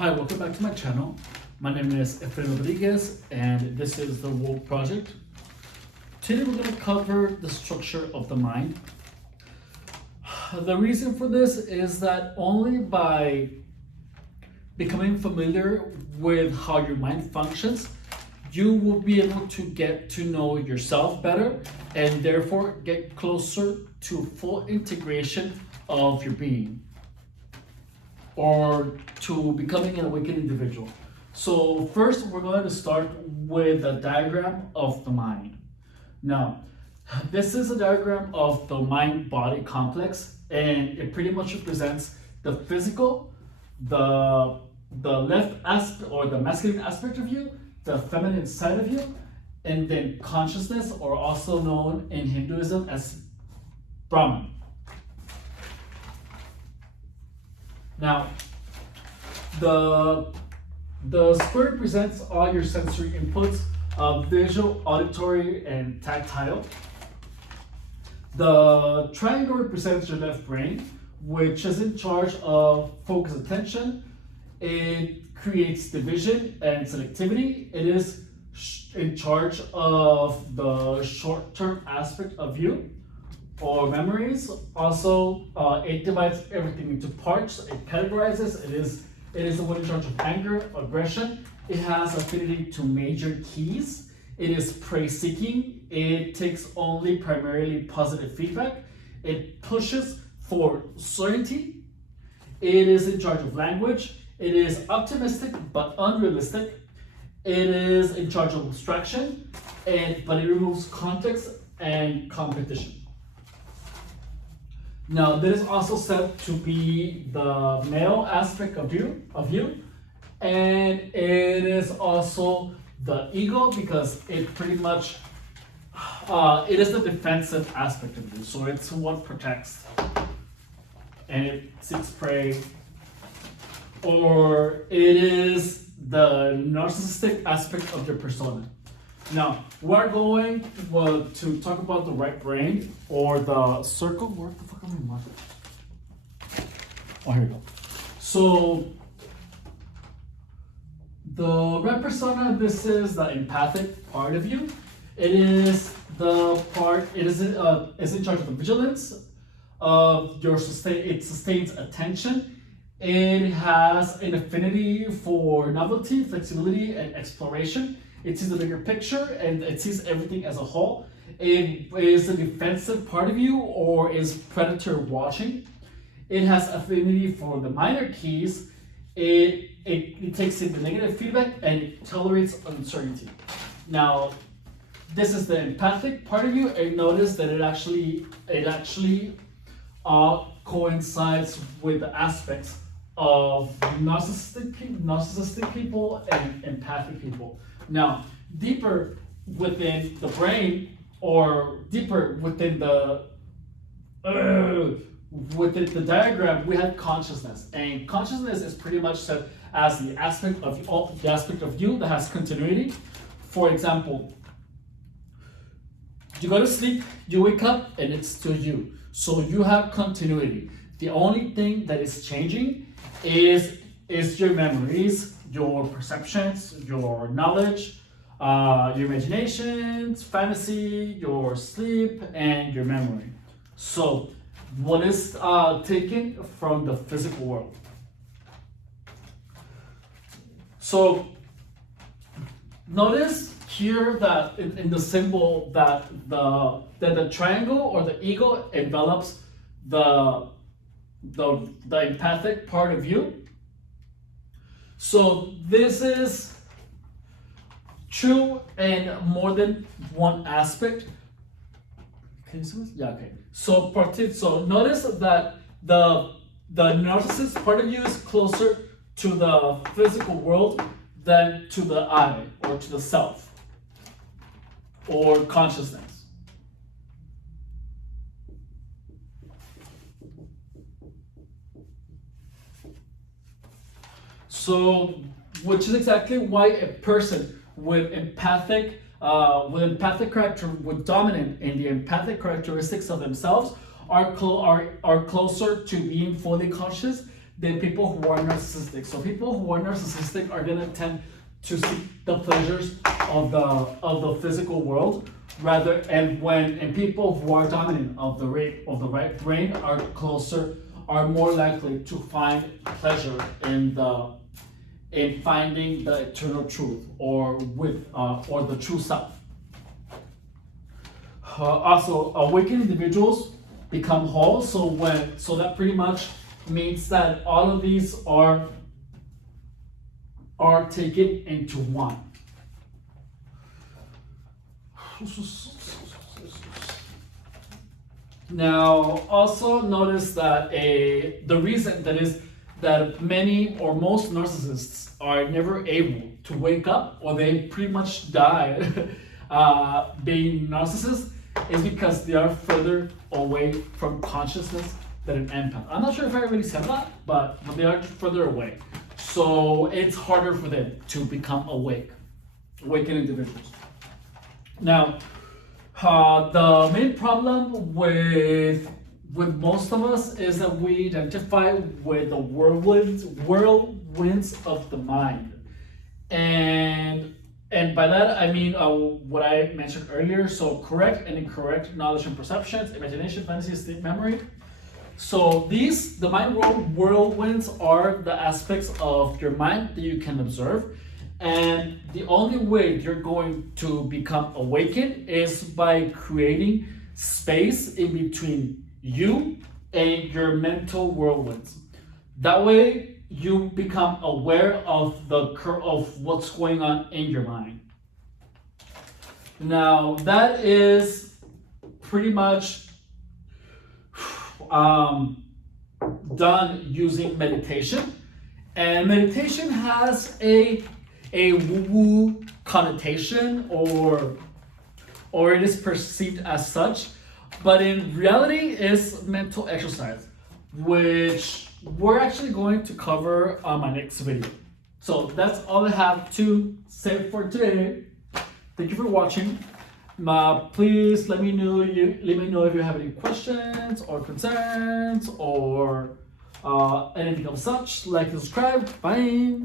Hi, welcome back to my channel. My name is Efrain Rodriguez and this is the Wolf Project. Today we're going to cover the structure of the mind. The reason for this is that only by becoming familiar with how your mind functions, you will be able to get to know yourself better and therefore get closer to full integration of your being, or to becoming an awakened individual. So first we're going to start with a diagram of the mind. Now, this is a diagram of the mind-body complex, and it pretty much represents the physical, the left aspect or the masculine aspect of you, the feminine side of you, and then consciousness, or also known in Hinduism as Brahman. Now, the square represents all your sensory inputs of visual, auditory, and tactile. The triangle represents your left brain, which is in charge of focused attention. It creates division and selectivity. It is in charge of the short-term aspect of you, or memories. Also, it divides everything into parts. It categorizes. It is the one in charge of anger, aggression. It has affinity to major keys. It is praise-seeking. It takes only primarily positive feedback. It pushes for certainty. It is in charge of language. It is optimistic but unrealistic. It is in charge of abstraction, but it removes context and competition. Now, this is also said to be the male aspect of you, and it is also the ego, because it pretty much it is the defensive aspect of you. So it's what protects, and it seeks prey, or it is the narcissistic aspect of your persona. Now, we're going to talk about the right brain, or the circle. Where the fuck am I marking? Oh, here we go. So, the right persona, this is the empathic part of you. It is the part, is in charge of the vigilance of your it sustains attention. It has an affinity for novelty, flexibility, and exploration. It sees the bigger picture and it sees everything as a whole. It is the defensive part of you, or is predator watching. It has affinity for the minor keys. It takes in the negative feedback and it tolerates uncertainty. Now, this is the empathic part of you, and notice that it actually coincides with the aspects of narcissistic people and empathic people. Now, deeper within the brain, or deeper within the diagram, we have consciousness, and consciousness is pretty much said as the aspect of you that has continuity. For example, you go to sleep, you wake up, and it's still you. So you have continuity. The only thing that is changing is your memories, your perceptions, your knowledge, your imaginations, fantasy, your sleep, and your memory. So, what is taken from the physical world? So, notice here that in the symbol that the triangle or the ego envelops the empathic part of you. So this is true in more than one aspect. Can you see this? Yeah, okay. So notice that the narcissist part of you is closer to the physical world than to the I, or to the self, or consciousness. So, which is exactly why a person with empathic character, with dominant in the empathic characteristics of themselves, are closer to being fully conscious than people who are narcissistic. So people who are narcissistic are gonna tend to seek the pleasures of the physical world rather, and people who are dominant of the right brain are more likely to find pleasure in finding the eternal truth or the true self. Also, awakened individuals become whole. So that pretty much means that all of these are taken into one. Now, also notice that the reason that many or most narcissists are never able to wake up, or they pretty much die being narcissists, is because they are further away from consciousness than an empath. I'm not sure if I already said that, but they are further away. So it's harder for them to become awakened individuals. Now, the main problem with most of us is that we identify with the whirlwinds of the mind, and by that I mean what I mentioned earlier. So correct and incorrect knowledge and perceptions, imagination, fantasy, state, memory. So the mind whirlwinds are the aspects of your mind that you can observe. And the only way you're going to become awakened is by creating space in between you and your mental whirlwinds. That way you become aware of what's going on in your mind. Now that is pretty much done using meditation, and meditation has a woo-woo connotation, or it is perceived as such, but in reality is mental exercise, which we're actually going to cover on my next video. So that's all I have to say for today. Thank you for watching. Please let me know if you have any questions or concerns or anything of such. Like and subscribe. Bye.